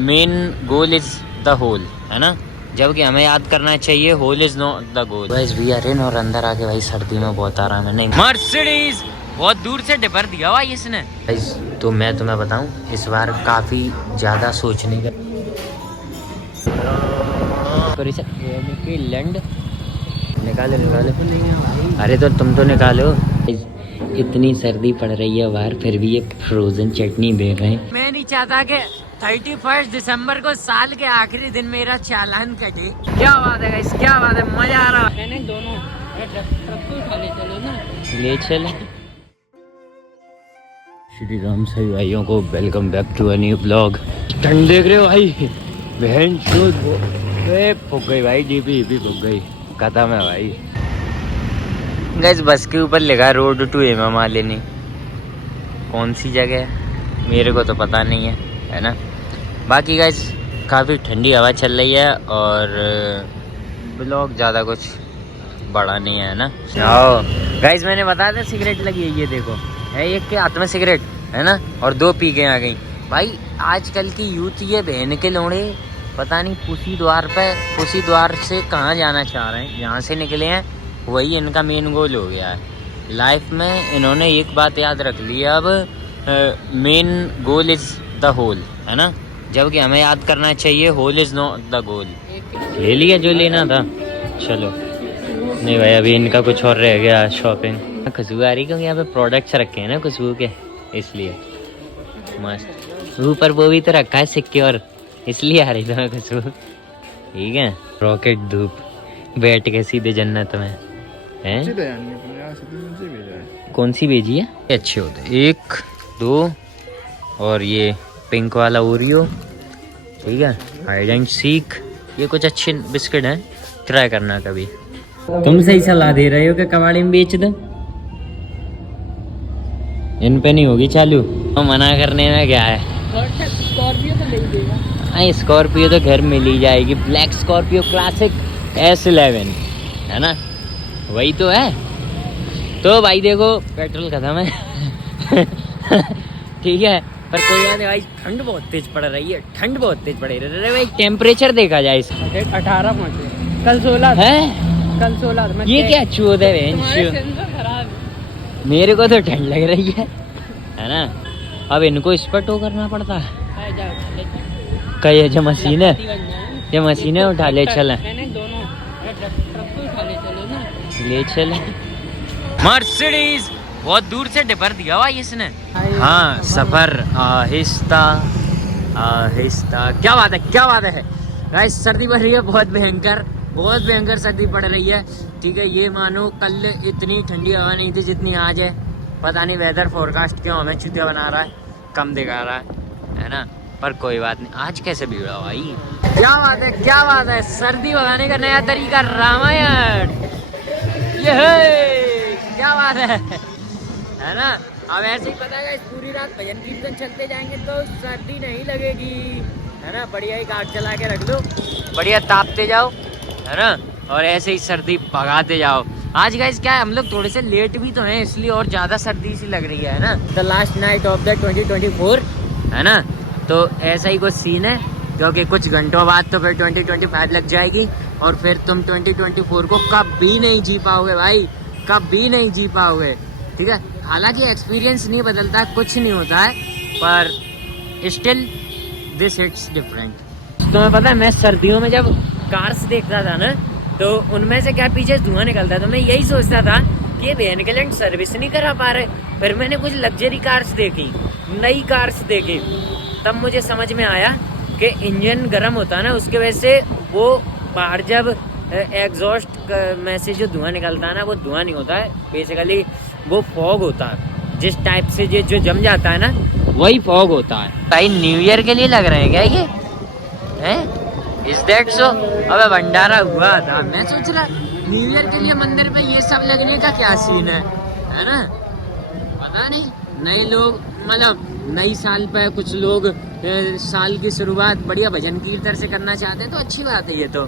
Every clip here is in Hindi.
Main goal is the whole, है ना, जबकि हमें याद करना चाहिए whole is not the goal. Guys we are in, और अंदर आके भाई सर्दी में बहुत आराम है। नहीं, मर्सिडीज बहुत दूर से डिपर दिया हुआ इसने। गाइस तो मैं तुम्हें बताऊं, इस बार काफी ज्यादा सोचने का लैंड निकालो निकालो। अरे तो तुम तो निकालो। इतनी सर्दी पड़ रही है बाहर, फिर भी ये फ्रोजन चटनी दे रहे हैं। मैं नहीं चाहता कि 31 दिसंबर को साल के आखिरी दिन मेरा चालान कटे। क्या बात है गाइस, क्या बात है, मजा आ रहा है। दोनों ट्रक को उठा ले चलो ना, ले चले। श्री राम सभी भाइयों को welcome back to a new blog. ठंड देख रहे हो भाई, बहन फूक गई भाई, डीपी फूक गई, खत्म है भाई। गाइस बस के ऊपर लिखा रोड टू हेमा मालिनी, कौन सी जगह है मेरे को तो पता नहीं है ना। बाकी गाइस काफ़ी ठंडी हवा चल रही है और ब्लॉग ज़्यादा कुछ बड़ा नहीं है ना। आओ गाइस, मैंने बताया था सिगरेट लगी है, ये देखो है, एक के हाथ में सिगरेट है ना, और 2 पी के आ गई। भाई आजकल की यूथ ये बहन के लोड़े पता नहीं पुसी द्वार से कहाँ जाना चाह रहे हैं, यहाँ से निकले हैं वही इनका मेन गोल हो गया है लाइफ में। इन्होंने एक बात याद रख ली है, अब main goal is the whole, है ना, जबकि हमें याद करना चाहिए whole is not the goal. ले लिया जो लेना था, चलो। नहीं भाई अभी इनका कुछ और रह गया शॉपिंग। खुशबू आ रही क्योंकि यहाँ पे प्रोडक्ट्स रखे हैं ना खुशबू के, इसलिए मस्त। ऊपर वो भी तो रखा है सिक्योर, इसलिए आ रही था खुशबू। ठीक है, रॉकेट धूप बैठ के सीधे जन्नत में है। कौन सी भेजी है? अच्छे होते, 1 2 और ये पिंक वाला ओरियो, ठीक है, हाइड एंड सीक, ये कुछ अच्छे बिस्किट हैं, ट्राई करना कभी। तुम सही सलाह दे रहे हो कि कबाड़ी में बेच दो, इन पे नहीं होगी चालू। तो मना करने में क्या है, स्कॉर्पियो तो ले देगा। हाँ स्कॉर्पियो तो घर मिल ही जाएगी, ब्लैक स्कॉर्पियो क्लासिक S11 है ना, वही तो है। तो भाई देखो पेट्रोल खत्म है ठीक है, पर कोई बात नहीं भाई, ठंड बहुत तेज पड़ रही है, ठंड बहुत तेज पड़ रही है भाई। टेम्परेचर देखा जाए इसका, 18 पहुंचे, कल 16 है, कल 16। ये क्या चूत है खराब, मेरे को तो ठंड लग रही है ना। अब इनको इस पर टो करना पड़ता है, कहीं जो मशीन है, ये मशीन है, उठा ले चले, ले चले। मर्सिडीज बहुत दूर से डिपर दिया हुआ इसने। हाँ सफर आहिस्ता आहिस्ता। क्या बात है, क्या बात है गाइस, सर्दी पड़ रही है बहुत भयंकर सर्दी पड़ रही है। ठीक है, ये मानो कल इतनी ठंडी हवा नहीं थी जितनी आज है। पता नहीं वेदर फोरकास्ट क्यों हमें चुतिया बना रहा है, कम दिखा रहा है ना, पर कोई बात नहीं। आज कैसे बिगड़ा भाई, क्या बात है, क्या बात है, सर्दी भगाने का नया तरीका रामायण, ये है, क्या बात है ना। अब ऐसे ही पता है पूरी रात भजन कीर्तन चलते जाएंगे तो सर्दी नहीं लगेगी, है ना। बढ़िया ही गाड़ चला के रख लो, बढ़िया तापते जाओ, है ना, और ऐसे ही सर्दी भगाते जाओ। आज गाइस क्या है, हम लोग थोड़े से लेट भी तो हैं, इसलिए और ज़्यादा सर्दी सी लग रही है ना। The last night of the 2024, है ना, तो ऐसा ही कुछ सीन है, क्योंकि कुछ घंटों बाद तो फिर 2025 लग जाएगी, और फिर तुम 2024 को कभी नहीं जी पाओगे भाई, कभी नहीं जी पाओगे। ठीक है, हालांकि एक्सपीरियंस नहीं बदलता, कुछ नहीं होता है, पर स्टिल दिस हिट्स डिफरेंट। तुम्हें पता है, मैं सर्दियों में जब कार्स देखता था ना, तो उनमें से क्या पीछे धुआं निकलता, तो मैं यही सोचता था कि ये वेनकलैंड सर्विस नहीं करा पा रहे। फिर मैंने कुछ लग्जरी कार्स देखी, नई कार्स देखी, तब मुझे समझ में आया कि इंजन गर्म होता है ना, उसके वजह से वो बाहर जब एग्जॉस्ट में से जो धुआं निकलता है ना, वो धुआं नहीं होता है, बेसिकली वो फॉग होता है। जिस टाइप से ये जो जम जाता है ना, वही फॉग होता है। भाई न्यू ईयर के लिए लग रहे हैं क्या ये, हैं? Is that so? अबे भंडारा हुआ था, मैं सोच रहा न्यू ईयर के लिए मंदिर पे ये सब लगने का क्या सीन है ना। पता नहीं, नए लोग मतलब नई साल पे कुछ लोग साल की शुरुआत बढ़िया भजन कीर्तन से करना चाहते हैं, तो अच्छी बात है ये तो,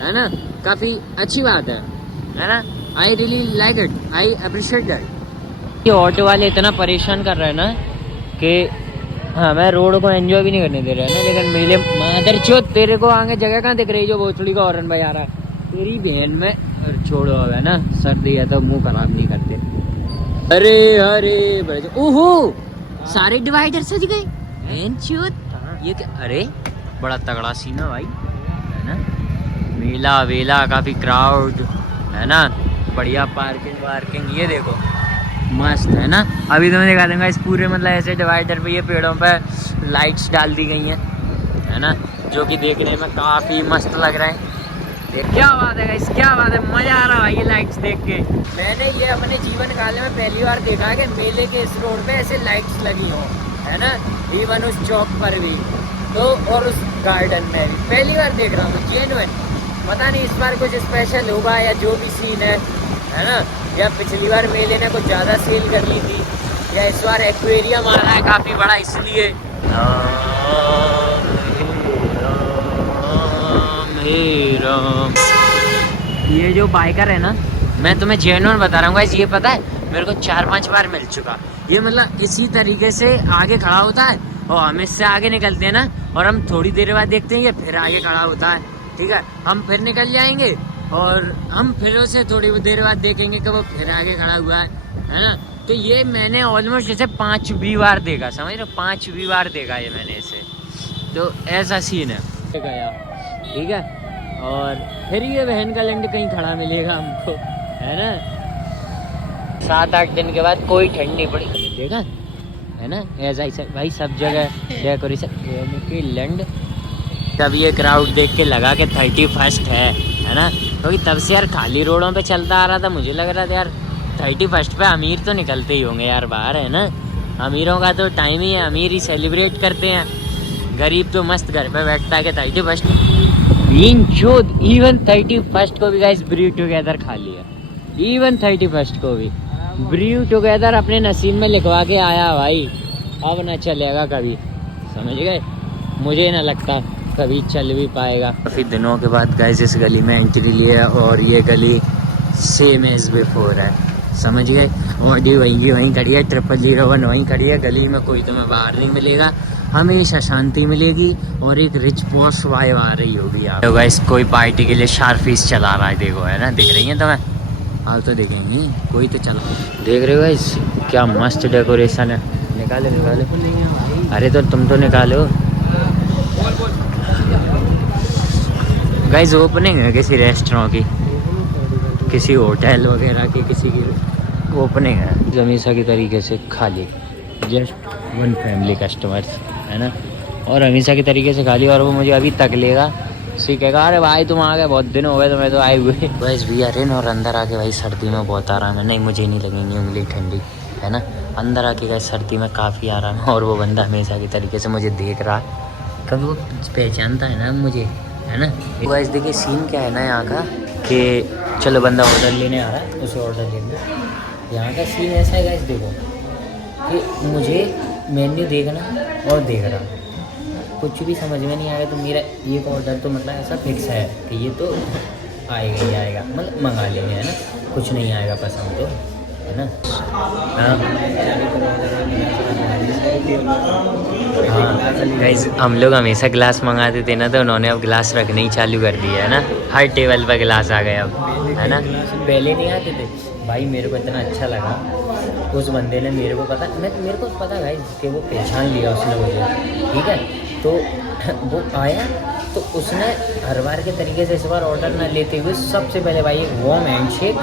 है ना, काफ़ी अच्छी बात है ना। I really like it, I appreciate that. ये ऑटो वाले इतना परेशान कर रहे हैं ना कि हाँ मैं रोड को एंजॉय भी नहीं करने दे रहा है ना, लेकिन मेरे मादर चोद तेरे को आगे जगह कहाँ दिख रही जो भोसड़ी का हॉर्न बजा रहा है तेरी बहन में। और छोड़ो अब है ना, सर्दी है तो मुंह खराब नहीं करते। अरे अरे बड़े ओहो सारे डिवाइडर सज गए बहन चोद। ये क्या, अरे बड़ा तगड़ा सीन है भाई है ना, मेला वेला काफी क्राउड है ना, बढ़िया पार्किंग वार्किंग ये देखो मस्त है ना। अभी तो मैं दिखा दूंगा इस पूरे मतलब ऐसे डिवाइडर पे ये पेड़ों पे लाइट्स डाल दी गई हैं है ना, जो कि देखने में काफ़ी मस्त लग रहा है। क्या बात है गाइस, क्या बात है, मज़ा आ रहा है ये लाइट्स देख के। मैंने ये अपने जीवन काल में पहली बार देखा कि मेले के इस रोड पे ऐसे लाइट्स लगी हों है ना, इवन उस चौक पर भी तो और उस गार्डन में भी पहली बार देख रहा हूँ जेन्युइन। पता नहीं इस बार कुछ स्पेशल होगा या जो भी सीन है ना, या पिछली बार मेले ने कुछ ज़्यादा सेल कर ली थी, या इस बार एक्वेरियम आ रहा है काफ़ी बड़ा इसलिए। ये जो बाइकर है ना, मैं तुम्हें जेन्युइन बता रहा हूँ गाइस, ये पता है मेरे को 4-5 बार मिल चुका। ये मतलब इसी तरीके से आगे खड़ा होता है और हम इससे आगे निकलते हैं ना, और हम थोड़ी देर बाद देखते हैं ये फिर आगे खड़ा होता है, ठीक है, हम फिर निकल जाएंगे और हम फिर उसे थोड़ी देर बाद देखेंगे कि वो फिर आगे खड़ा हुआ है ना। तो ये मैंने ऑलमोस्ट जैसे 5-20 बार देखा, समझ रहे हो, 5-20 बार देखा ये मैंने इसे। तो ऐसा सीन है गया, ठीक है। और फिर ये बहन का लैंड कहीं खड़ा मिलेगा हमको है ना, 7-8 दिन के बाद कोई ठंड नहीं पड़ी देखा है ना, ऐसा ही भाई सब जगह डेकोरेशन की लैंड। तब ये क्राउड देख के लगा कि 31 है ना, क्योंकि तब से यार खाली रोडों पे चलता आ रहा था, मुझे लग रहा था यार 31 पे अमीर तो निकलते ही होंगे यार बाहर है ना, अमीरों का तो टाइम ही है, अमीर ही सेलिब्रेट करते हैं, गरीब तो मस्त घर पे बैठता है कि 31 इवन 31 को भी गाइस ब्रू टुगेदर खा लिया, इवन 31 को भी ब्रू टुगेदर अपने नसीब में लिखवा के आया भाई, अब ना चलेगा कभी, समझ गए, मुझे ना लगता कभी चल भी पाएगा। काफ़ी दिनों के बाद गाइस इस गली में एंट्री लिया और ये गली सेम एज बिफोर है, समझ गए, ऑडी वहीं खड़ी है, 0001 वहीं खड़ी है, गली में कोई तुम्हें बाहर नहीं मिलेगा, हमेशा शांति मिलेगी और एक रिच पॉश वाइब आ रही होगी आप। तो गाइस कोई पार्टी के लिए शार्फीस चला रहा है, देखो है ना, दिख रही है तुम्हें, आप तो देखेंगे कोई तो चला, देख रहे हो गाइस क्या मस्त डेकोरेशन है, निकालो, अरे तो तुम तो निकालो गाइस, ओपनिंग है किसी रेस्टोरेंट की, किसी होटल वगैरह की, किसी की ओपनिंग है, हमेशा की तरीके से खाली, जस्ट 1 फैमिली कस्टमर्स है ना, और हमेशा की तरीके से खाली, और वो मुझे अभी तक लेगा, सीखेगा अरे भाई तुम आ गए, बहुत दिन हो गए तुम्हें तो आए हुए। गाइस वी आर इन, और अंदर आके भाई सर्दी में बहुत आराम है, नहीं मुझे नहीं लगेंगी उंगली ठंडी है ना, अंदर आके गाइस सर्दी में काफ़ी आराम है, और वो बंदा हमेशा की तरीके से मुझे देख रहा है, कभी वो पहचानता है ना मुझे है ना। गाइस देखिए सीन क्या है ना यहाँ का, कि चलो बंदा ऑर्डर लेने आ रहा है, उसे ऑर्डर लेना, यहाँ का सीन ऐसा है गाइस देखो कि मुझे मेन्यू देखना और देख रहा कुछ भी समझ में नहीं आएगा, तो मेरा एक ऑर्डर तो मतलब ऐसा फिक्स है कि ये तो आएगा ही आएगा, मतलब मंगा लेंगे है ना, कुछ नहीं आएगा पसंद तो है ना। हाँ गाइस हम लोग हमेशा ग्लास मंगाते थे ना, तो उन्होंने अब ग्लास रखने ही चालू कर दिया है ना, हर टेबल पर ग्लास आ गए अब है ना, पहले नहीं आते थे भाई। मेरे को इतना अच्छा लगा उस बंदे ने, मेरे को पता, मेरे को पता गाइस कि वो पहचान लिया उसने मुझे, ठीक है, तो वो आया तो उसने हर बार के तरीके से इस बार ऑर्डर ना लेते हुए सबसे पहले भाई एक वार्म हैंडशेक,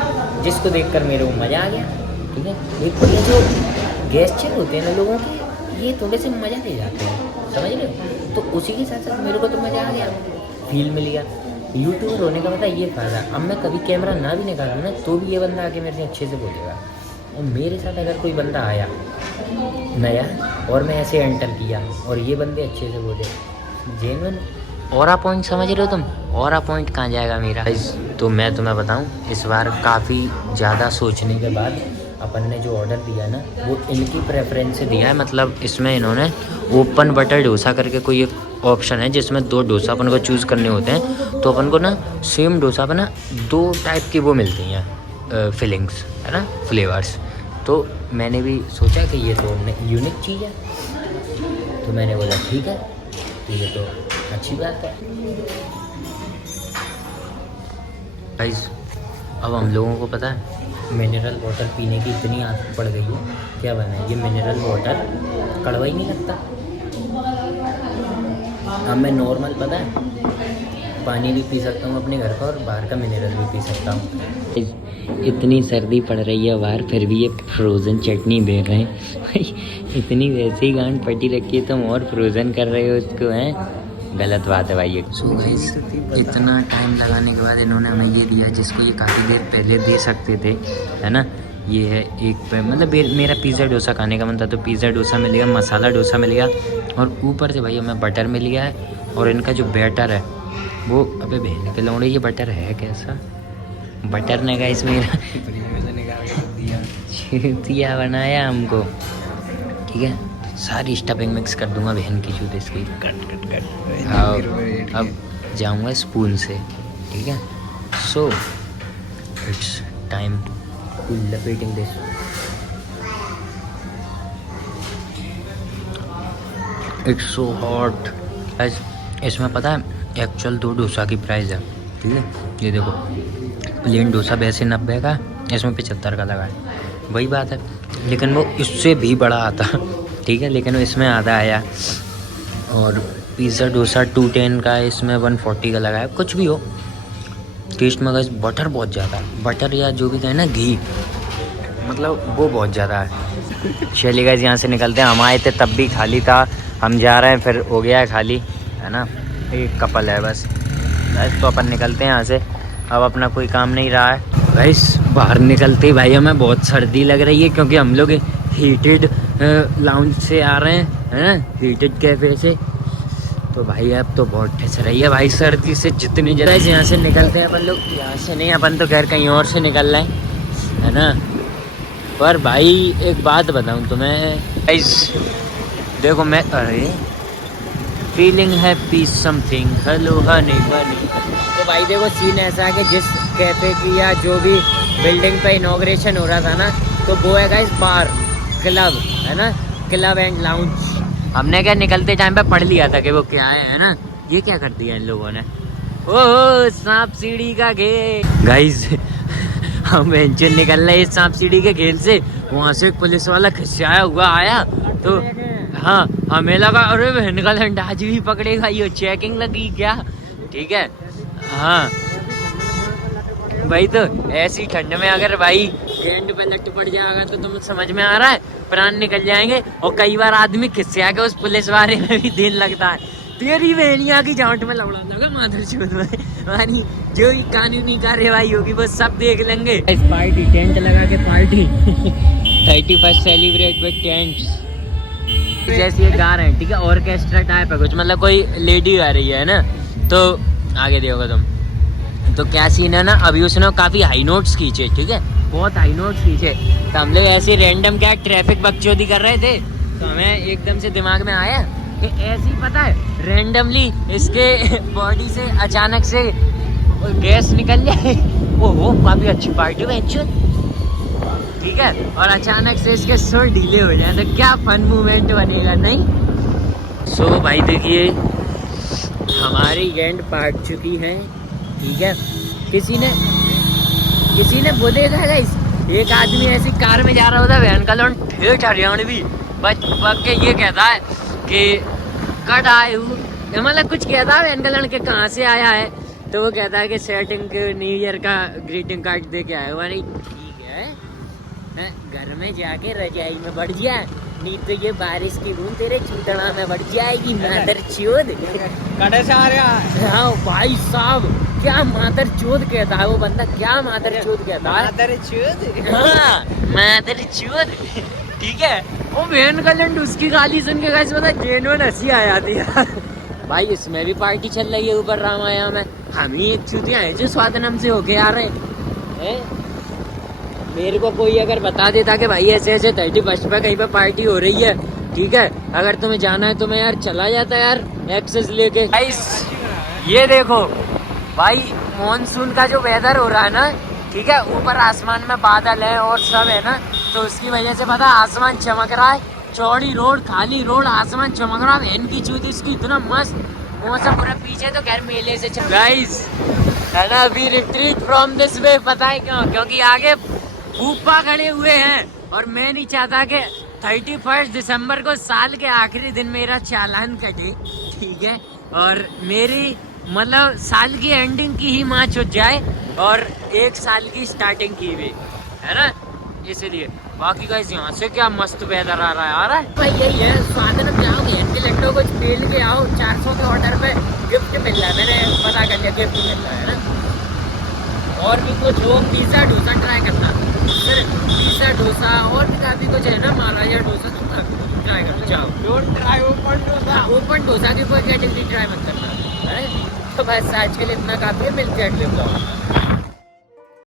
जिसको देखकर मेरे को मज़ा आ गया, ठीक है। एक ये जो गेस्चर होते हैं ना लोगों के, ये थोड़े से मज़ा दे जाते हैं, समझ रहे हो, तो उसी के साथ साथ मेरे को तो मज़ा आ गया, फील मिल गया। यूट्यूबर होने का मतलब ये फ़ायदा, अब मैं कभी कैमरा ना भी निकालूँ ना, तो भी ये बंदा आके मेरे से अच्छे से बोलेगा, और मेरे साथ अगर कोई बंदा आया नया और मैं ऐसे एंटर किया और ये बंदे अच्छे से बोले, जेन्युइन ऑरा पॉइंट समझ रहे हो तुम, ऑरा पॉइंट कहाँ जाएगा मेरा। तो मैं तुम्हें बताऊं, इस बार काफ़ी ज़्यादा सोचने के बाद अपन ने जो ऑर्डर दिया ना, वो इनकी प्रेफरेंस से दिया है, मतलब इसमें इन्होंने ओपन बटर डोसा करके कोई एक ऑप्शन है, जिसमें 2 डोसा अपन को चूज़ करने होते हैं, तो अपन को ना सेम डोसा पर ना 2 टाइप की वो मिलती हैं फिलिंग्स है ना, फ्लेवर्स। तो मैंने भी सोचा कि ये तो यूनिक चीज़ है, तो मैंने बोला ठीक है, तो ये तो अच्छी बात है। गाइस अब हम लोगों को पता है मिनरल वाटर पीने की इतनी आदत पड़ गई है, क्या बना है ये मिनरल वाटर कड़वा ही नहीं लगता। अब मैं नॉर्मल पता है पानी भी पी सकता हूँ अपने घर का और बाहर का मिनरल भी पी सकता हूँ। इतनी सर्दी पड़ रही है बाहर, फिर भी ये फ्रोज़न चटनी दे रहे हैं। इतनी वैसी गांड पट्टी रखी है, तुम और फ्रोज़न कर रहे हो उसको, हैं? गलत बात है भाई ये। सो गाइस इतना टाइम लगाने के बाद इन्होंने हमें ये दिया जिसको ये काफ़ी देर पहले दे सकते थे, है ना। ये है एक मतलब मेरा पिज़्ज़ा डोसा खाने का मन था, तो पिज़्ज़ा डोसा मिल गया, मसाला डोसा मिल गया, और ऊपर से भाई हमें बटर मिल गया है। और इनका जो बैटर है वो, अबे बहन के लौड़े ये बटर है कैसा? बटर ने गाइस मेरा चूतिया बनाया हमको, ठीक है। सारी स्टफिंग मिक्स कर दूंगा बहन की चूत इसकी, कट। अब जाऊंगा स्पून से, ठीक है। सो इट्स टाइम टू लपेटिंग दिस। It's so hot. इसमें पता है एक्चुअल 2 डोसा की प्राइस है, ठीक है। ये देखो प्लेन डोसा वैसे 90 का, इसमें 75 का लगा है, वही बात है। लेकिन वो इससे भी बड़ा आता, ठीक है, लेकिन इसमें आधा आया। और पिज़्ज़ा डोसा 210 का, इसमें 140 का लगा है। कुछ भी हो टेस्ट में गाइस बटर बहुत ज़्यादा है, बटर या जो भी कहें ना घी, मतलब वो बहुत ज़्यादा है। चलिए गाइस यहाँ से निकलते हैं, हम आए थे तब भी खाली था, हम जा रहे हैं फिर हो गया है खाली, है ना। एक कपल है बस गाइस, तो अपन निकलते हैं यहाँ से, अब अपना कोई काम नहीं रहा है। गाइस बाहर निकलते ही भाई हमें बहुत सर्दी लग रही है, क्योंकि हम लोग हीटेड लाउंज से आ रहे हैं, है ना, हीटेड कैफे से। तो भाई अब तो बहुत ठस रही है भाई सर्दी से, जितनी ज़्यादा। यहाँ से निकलते हैं अपन लोग, यहाँ से नहीं, अपन तो घर कहीं और से निकल रहे हैं, है ना। पर भाई एक बात बताऊँ तुम्हें गाइस, देखो मैं, अरे फीलिंग है पीस समथिंग, हेलो हनी बनी। तो भाई देखो सीन ऐसा है कि जिस कैफे की या जो भी बिल्डिंग पे इनॉग्रेशन हो रहा था ना, तो वो है गाइस बार क्लब, है ना, क्लब एंड लाउंज। हमने क्या निकलते टाइम पे पढ़ लिया था कि वो क्या है ना। ये क्या कर दिया इन लोगों ने, ओह सांप सीढ़ी का खेल। गाइस हम एंजल निकल रहे इस सांप सीढ़ी के खेल से, वहाँ से एक पुलिस वाला खिंचाया हुआ आया, तो हाँ हमें लगा अरे बहन का लंडा आज भी पकड़ेगा, ये चेकिंग लगी क्या, ठीक है। हाँ भाई तो ऐसी ठंड में अगर भाई गेंद पे लट पड़ जाएगा तो तुम समझ में आ रहा है, प्राण निकल जाएंगे। और कई बार आदमी खिस्से के उस पुलिस वाले में भी दिन लगता है, तेरी बहनिया की जांट में लौड़ा लगा माधर चौथ में, यानी जो भी कानूनी कार्यवाही होगी वो सब देख लेंगे। इस पार्टी टेंट लगा के party 31st celebrate with tents, जैसे ये गा रहे हैं, ठीक है, ऑर्केस्ट्रा टाइप है कुछ, मतलब कोई लेडी गा रही है ना। तो आगे देखोगे तुम, तो क्या सीन है ना, अभी उसने काफ़ी हाई नोट्स खींचे, ठीक है, बहुत हाई नोट्स खींचे। तो हम लोग ऐसे रैंडम क्या ट्रैफिक बकचोदी कर रहे थे, तो हमें एकदम से दिमाग में आया कि ऐसे ही पता है रैंडमली इसके बॉडी से अचानक से गैस निकल जाए। ओहो काफ़ी अच्छी पार्टी है, ठीक है, और अचानक से इसके सुर ढीले हो जाए तो क्या फन मूवमेंट बनेगा, नहीं। सो भाई देखिए हमारी गेंद पाट चुकी है, ठीक है। किसी ने वो देखा गाइस, एक आदमी ऐसी कार में जा रहा होता, वैन का लोन ठेठ हरियाणवी बच के ये कहता है कि कट आए हूँ, मतलब कुछ कहता है वैन का लड़के कहाँ से आया है, तो वो कहता है कि सेटिंग न्यू ईयर का ग्रीटिंग कार्ड दे के आया हुआ। नहीं ठीक है, घर में जाके रजाई में बढ़ जाए, नहीं तो ये बारिश की बूंद तेरे चूतड़ा में बढ़ जाएगी मादर चोद। कड़े से आ रहा। हाँ भाई साहब क्या मादर चोद कहता है वो बंदा, क्या मादर चोद कहता है, मादर चोद, हाँ मादर चोद, ठीक है। वो बहन का लंड उसकी गाली सुन के गाइस पता जेन्युइन हंसी आ जाती है। भाई इसमें भी पार्टी चल रही है ऊपर रामाया में, हम ही एक चूतिया है जो स्वादनम से होके आ रहे हैं। मेरे को कोई अगर बता देता कि भाई ऐसे ऐसे 31st पे कहीं पे पार्टी हो रही है, ठीक है, अगर तुम्हें जाना है तो मैं यार चला जाता यार एक्सेस लेके। गाइस ये देखो भाई मॉनसून का जो वेदर हो रहा है ना, ठीक है, ऊपर आसमान में बादल है और सब है ना, तो उसकी वजह से पता आसमान चमक रहा है चौड़ी रोड, खाली रोड, आसमान चमक रहा, बहन की चूत इसकी, इतना मस्त मौसम पूरा। पीछे तो खैर मेले से चल गाइस है ना, अभी रिट्रीट फ्रॉम दिस वे। पता है क्यों? क्योंकि आगे फूफा खड़े हुए हैं और मैं नहीं चाहता कि 31 दिसंबर को साल के आखिरी दिन मेरा चालान कटे, ठीक है, और मेरी मतलब साल की एंडिंग की ही माँ छुट जाए और एक साल की स्टार्टिंग की भी, है ना, इसलिए। बाकी गाइस यहाँ से क्या मस्त वेदर आ रहा है भाई। यही है स्वागत, जाओगे इनके लड्डू कुछ पेल के आओ, 400 के ऑर्डर पे गिफ्ट मिल रहा है, मैंने पता कर लिया गिफ्ट मिल रहा है ना। और भी कुछ हो, पिज्जा डोसा ट्राई करना, फिर पिज्जा डोसा और भी काफी कुछ है ना, महाराजा डोसा ट्राई करना। जाओ don't try open dosa. Open dosa की कोई कैटेगरी ट्राई मत करना है। तो बस आज के लिए इतना काफी है, मिलते हैं अगले ब्लॉग।